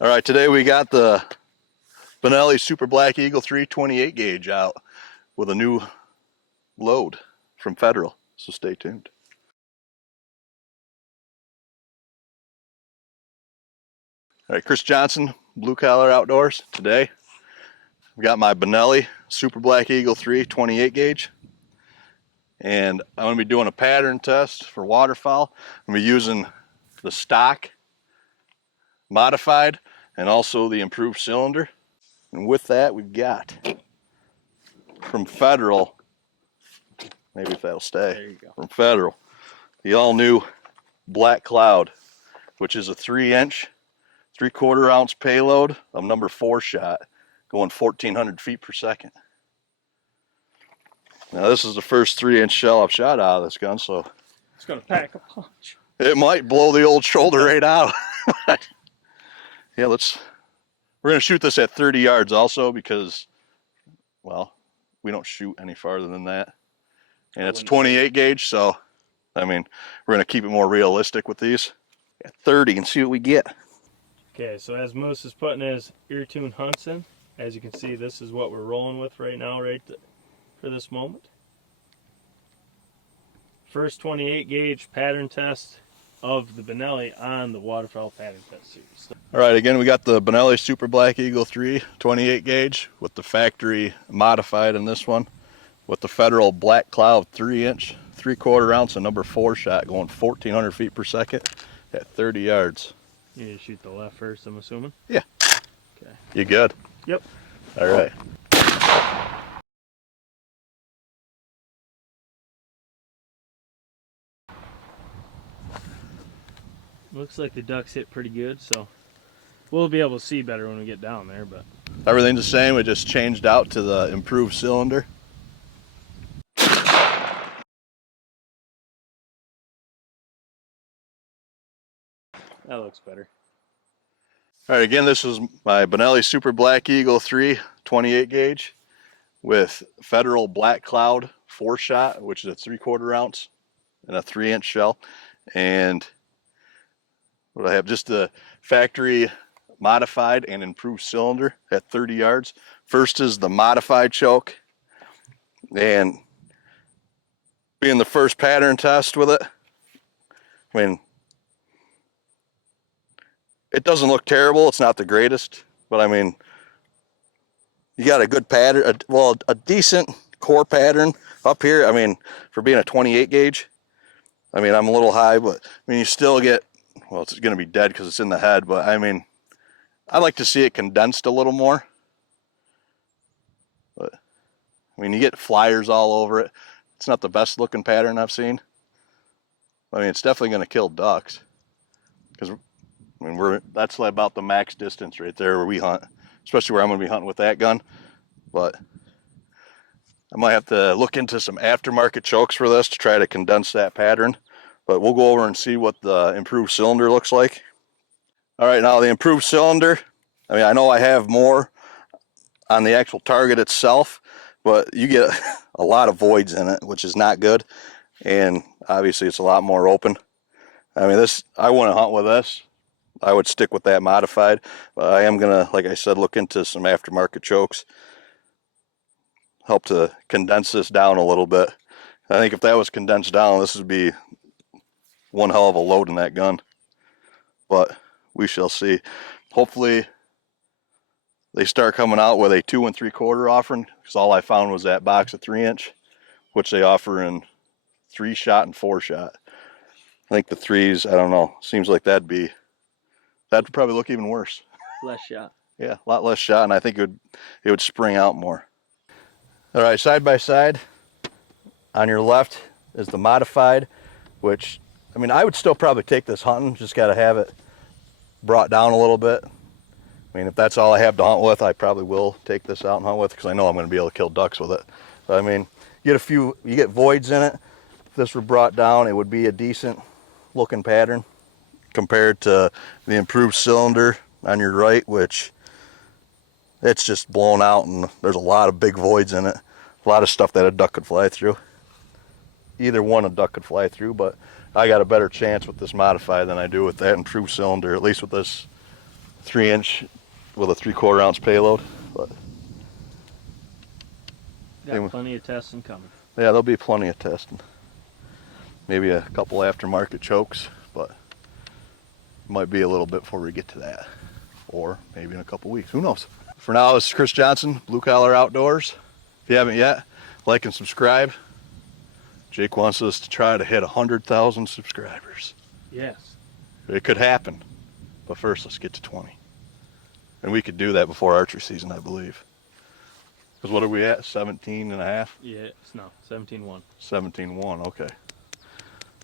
All right, today we got the Benelli Super Black Eagle 3 28 gauge out with a new load from Federal, so stay tuned. All right, Chris Johnson, Blue Collar Outdoors. Today we got my Benelli Super Black Eagle 3 28 gauge, and I'm going to be doing a pattern test for waterfowl. I'm going to be using the stock modified and also the improved cylinder. And with that, we've got from Federal, maybe if that'll stay, there you go. From Federal, the all-new Black Cloud, which is a 3-inch, 3/4 ounce payload of number 4 shot, going 1,400 feet per second. Now this is the first 3-inch shell I've shot out of this gun, so it's gonna pack a punch. it might blow the old shoulder right out. Yeah, we're gonna shoot this at 30 yards also because, well, we don't shoot any farther than that. And it's 28 gauge, so I mean, we're gonna keep it more realistic with these at 30 and see what we get. Okay, so as Moose is putting his eartune hunts in, as you can see, this is what we're rolling with right now, for this moment. First 28 gauge pattern test of the Benelli on the waterfowl pattern test series. All right, again, we got the Benelli Super Black Eagle 3 28 gauge with the factory modified in this one, with the Federal Black Cloud 3-inch, 3/4 ounce and number 4 shot, going 1,400 feet per second at 30 yards. You need to shoot the left first, I'm assuming? Yeah. Okay. You good? Yep. All right. Looks like the ducks hit pretty good, so we'll be able to see better when we get down there, but Everything's the same, we just changed out to the improved cylinder. that looks better. All right, again, this is my Benelli Super Black Eagle 3 28 gauge with Federal Black Cloud 4 shot, which is a 3/4 ounce and a 3-inch shell. And what I have, just the factory modified and improved cylinder at 30 yards. First is the modified choke, and being the first pattern test with it, I mean, it doesn't look terrible. It's not the greatest, but I mean, you got a good pattern, a decent core pattern up here. I mean, for being a 28 gauge, I mean, I'm a little high, but I mean, you still get, well, it's going to be dead because it's in the head, but I mean, I like to see it condensed a little more. But I mean, you get flyers all over it. It's not the best looking pattern I've seen. I mean, it's definitely going to kill ducks because I mean, that's like about the max distance right there where we hunt, especially where I'm going to be hunting with that gun. But I might have to look into some aftermarket chokes for this to try to condense that pattern. But we'll go over and see what the improved cylinder looks like. All right, now the improved cylinder, I mean, I know I have more on the actual target itself, but you get a lot of voids in it, which is not good. And obviously it's a lot more open. I mean, I want to hunt with this. I would stick with that modified, but I am gonna, like I said, look into some aftermarket chokes, help to condense this down a little bit. I think if that was condensed down, this would be one hell of a load in that gun, but we shall see. Hopefully they start coming out with a 2 3/4 offering, because all I found was that box of 3-inch, which they offer in 3 shot and 4 shot. I think the 3s, I don't know, seems like that'd probably look even worse. Less shot. Yeah, a lot less shot, and I think it would spring out more. All right, side by side, on your left is the modified, which, I mean, I would still probably take this hunting, just got to have it brought down a little bit. I mean, if that's all I have to hunt with, I probably will take this out and hunt with, because I know I'm going to be able to kill ducks with it. But I mean, you get voids in it. If this were brought down, it would be a decent looking pattern compared to the improved cylinder on your right, which it's just blown out and there's a lot of big voids in it. A lot of stuff that a duck could fly through. Either one a duck could fly through, but I got a better chance with this modified than I do with that improved cylinder, at least with this 3-inch with a 3/4 ounce payload. But Got plenty of testing coming. yeah, there'll be plenty of testing. Maybe a couple aftermarket chokes, but it might be a little bit before we get to that. Or maybe in a couple weeks, who knows? For now, this is Chris Johnson, Blue Collar Outdoors. If you haven't yet, like and subscribe. Jake wants us to try to hit 100,000 subscribers. Yes. It could happen, but first let's get to 20. And we could do that before archery season, I believe. Because what are we at, 17 and a half? Yeah, no, 17-1. 17-1, okay.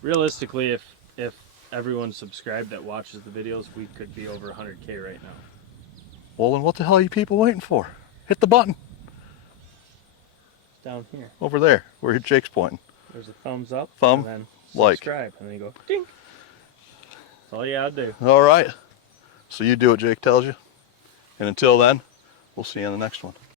Realistically, if everyone subscribed that watches the videos, we could be over 100K right now. Well, then what the hell are you people waiting for? Hit the button. It's down here. Over there, where Jake's pointing. There's a thumbs up. Thumb, and then like. subscribe, and then you go ding. That's all you gotta do. All right. So you do what Jake tells you. And until then, we'll see you on the next one.